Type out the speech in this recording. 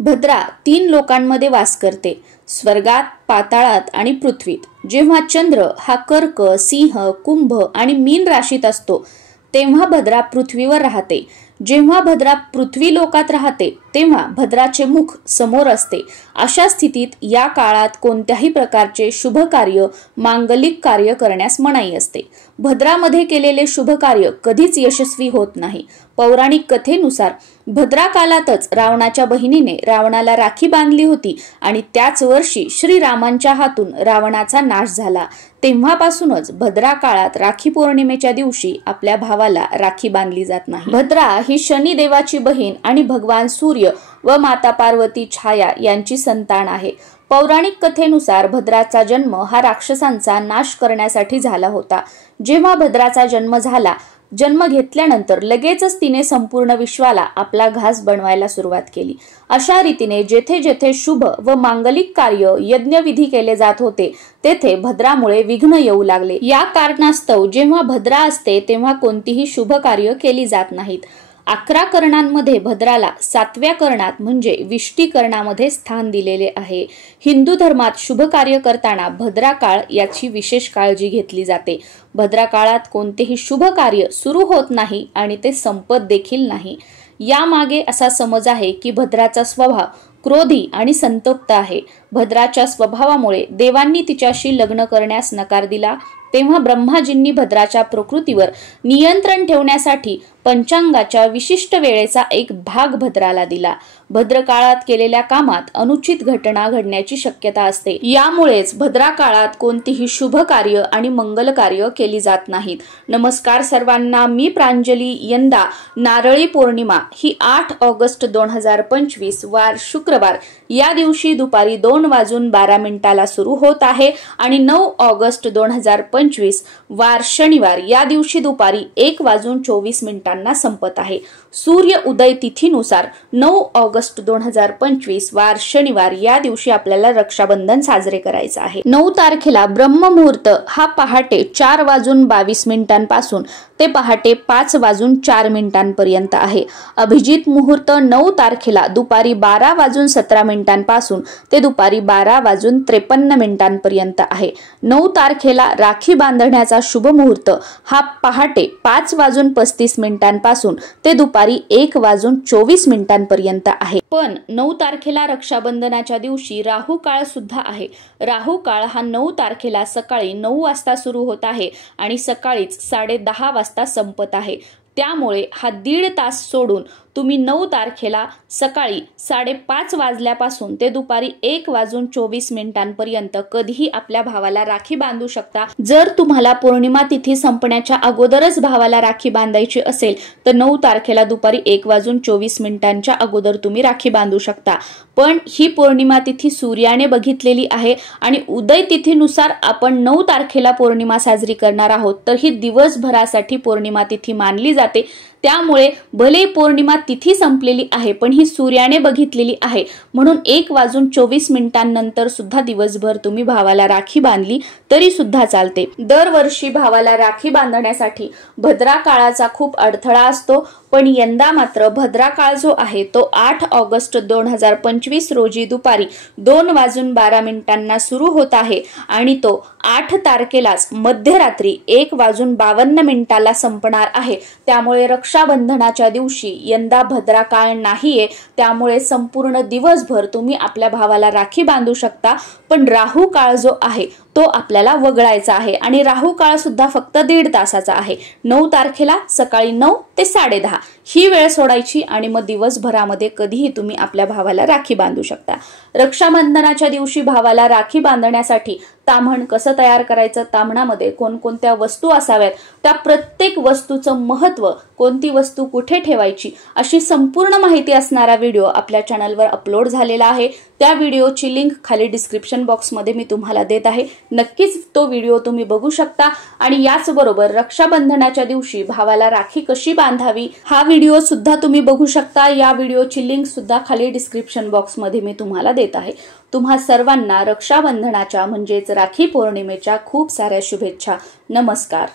भद्रा 3 लोकांमध्ये वास करते, स्वर्गात, पाताळात आणि पृथ्वीत। जेव्हा चंद्र हा कर्क, सिंह, कुंभ आणि मीन राशीत असतो तेव्हा भद्रा पृथ्वीवर राहते। जेव्हा भद्रा पृथ्वी लोकात राहते तेव्हा भद्राचे मुख समोर असते। अशा स्थितीत या काळात कोणत्याही प्रकारचे शुभ कार्य, मांगलिक कार्य करण्यास मनाई असते। भद्रामध्ये केलेले शुभ कार्य कधीच यशस्वी होत नाही। पौराणिक कथेनुसार भद्रा कालातच रावणाच्या बहिणीने रावणाला राखी बांधली होती आणि त्याच वर्षी श्रीरामांच्या हातून रावणाचा नाश झाला। तेव्हापासूनच भद्रा काळात राखी पौर्णिमेच्या दिवशी आपल्या भावाला राखी बांधली जात नाही। भद्रा ही शनी देवाची बहीण आणि भगवान सूर्य व माता पार्वती छाया यांची संतान आहे। पौराणिक कथेनुसार भद्राचा जन्म हा राक्षसांचा नाश करण्यासाठी झाला होता। जेव्हा भद्राचा जन्म घेतल्यानंतर लगेचच तिने संपूर्ण विश्वाला आपला घास बनवायला सुरुवात केली। अशा रीतीने जेथे जेथे शुभ व मांगलिक कार्य, यज्ञविधी केले जात होते तेथे भद्रामुळे विघ्न येऊ लागले। या कारणास्तव जेव्हा भद्रा असते तेव्हा कोणतीही शुभ कार्य केली जात नाहीत। 11 करणांमध्ये भद्राला 7व्या करणात म्हणजे विष्टी करणामध्ये स्थान दिलेले आहे। हिंदू धर्मात शुभ कार्य करताना भद्रा काळ याची विशेष काळजी घेतली जाते। भद्रा काळात कोणतेही शुभ कार्य सुरू होत नाही आणि ते संपत देखील नाही। यामागे असा समज आहे की भद्राचा स्वभाव क्रोधी आणि संतप्त आहे। भद्राच्या स्वभावामुळे देवांनी तिच्याशी लग्न करण्यास नकार दिला। तेव्हा ब्रह्माजींनी भद्राच्या प्रकृतीवर नियंत्रण ठेवण्यासाठी पंचांगाच्या विशिष्ट वेळेचा एक भाग भद्राला दिला। भद्र काळात केलेल्या कामात अनुचित घटना घडण्याची शक्यता असते। यामुळेच भद्रा काळात कोणतीही शुभ कार्य आणि मंगल कार्य केली जात नाहीत। नमस्कार सर्वांना, मी प्रांजली। यंदा नारळी पौर्णिमा ही 8 ऑगस्ट 2025 वार शुक्रवार या दिवशी दुपारी 2:12 सुरू होत आहे आणि 9 ऑगस्ट 2025 वार शनिवार या दिवशी दुपारी 1:24 संपत आहे। सूर्य उदय तिथीनुसार 9 ऑगस्ट 2025 वार शनिवार या दिवशी आपल्याला रक्षाबंधन साजरे करायचे आहे। 9 तारखेला ब्रह्ममुहूर्त हा पहाटे 4:22 पासून ते पहाटे 5:04 पर्यंत आहे। अभिजित मुहूर्त 9 तारखेला दुपारी 12:17 पासून ते दुपारी 12:53 पर्यंत आहे। 9 तारखेला राखी बांधण्याचा शुभ मुहूर्त हा पहाटे 5:35 पासून ते दुपारी 1:24 पर्यंत आहे। पण 9 तारखेला रक्षाबंधनाच्या दिवशी राहू काळ सुद्धा आहे। राहू काळ हा 9 तारखेला सकाळी 9 वाजता सुरू होत आहे आणि सकाळीच 10:30 वाजता संपत आहे। त्यामुळे हा 1.5 तास सोडून तुम्ही 9 तारखेला सकाळी 5:30 वाजल्यापासून ते दुपारी 1:24 पर्यंत कधीही आपल्या भावाला राखी बांधू शकता। जर तुम्हाला पौर्णिमा तिथी संपण्याच्या अगोदरच भावाला राखी बांधायची असेल तर 9 तारखेला दुपारी 1:24 अगोदर तुम्ही राखी बांधू शकता। पण ही पौर्णिमा तिथी सूर्याने बघितलेली आहे आणि उदय तिथीनुसार आपण 9 तारखेला पौर्णिमा साजरी करणार आहोत, तर ही दिवसभरासाठी पौर्णिमा तिथी मानली जाते। त्यामुळे भले पौर्णिमा तिथी संपलेली आहे पण ही सूर्याने बघितलेली आहे, म्हणून 1:24 नंतर सुद्धा दिवसभर तुम्ही भावाला राखी बांधली तरी सुद्धा चालते। दरवर्षी भावाला राखी बांधण्यासाठी भद्रा काळाचा खूप अडथळा असतो, पण यंदा मात्र भद्रा काळ जो आहे तो 8 ऑगस्ट 2025 रोजी दुपारी 2:12 सुरू होत आहे आणि तो 8 तारखेलाच मध्यरात्री 1:52 संपणार आहे। त्यामुळे रक्षाबंधनाच्या दिवशी यंदा भद्रा काळ नाहीये, त्यामुळे संपूर्ण दिवसभर तुम्ही आपल्या भावाला राखी बांधू शकता। पण राहू काळ जो आहे तो आपल्याला वगळायचा आहे आणि राहू काळ सुद्धा फक्त 1.5 तासाचा आहे। 9 तारखेला सकाळी 9 ते 10:30 ही वेळ सोडायची आणि मग दिवसभरामध्ये कधीही तुम्ही आपल्या भावाला राखी बांधू शकता। रक्षाबंधनाच्या दिवशी भावाला राखी बांधण्यासाठी ताम्हण कसं तयार करायचं, ताम्हणामध्ये कोणकोणत्या वस्तू असाव्यात, त्या प्रत्येक वस्तूचं महत्त्व, कोणती वस्तू कुठे ठेवायची अशी संपूर्ण माहिती असणारा व्हिडिओ आपल्या चॅनलवर अपलोड झालेला आहे। त्या व्हिडिओची लिंक खाली डिस्क्रिप्शन बॉक्समध्ये मी तुम्हाला देत आहे। नक्कीच तो व्हिडिओ तुम्ही बघू शकता आणि याचबरोबर रक्षाबंधनाच्या दिवशी भावाला राखी कशी बांधावी हा व्हिडिओ सुद्धा तुम्ही बघू शकता। या व्हिडिओची लिंक सुद्धा खाली डिस्क्रिप्शन बॉक्समध्ये मी तुम्हाला देत आहे। तुम्हा सर्वांना रक्षाबंधनाच्या म्हणजेच राखी पौर्णिमेच्या खूप साऱ्या शुभेच्छा। नमस्कार।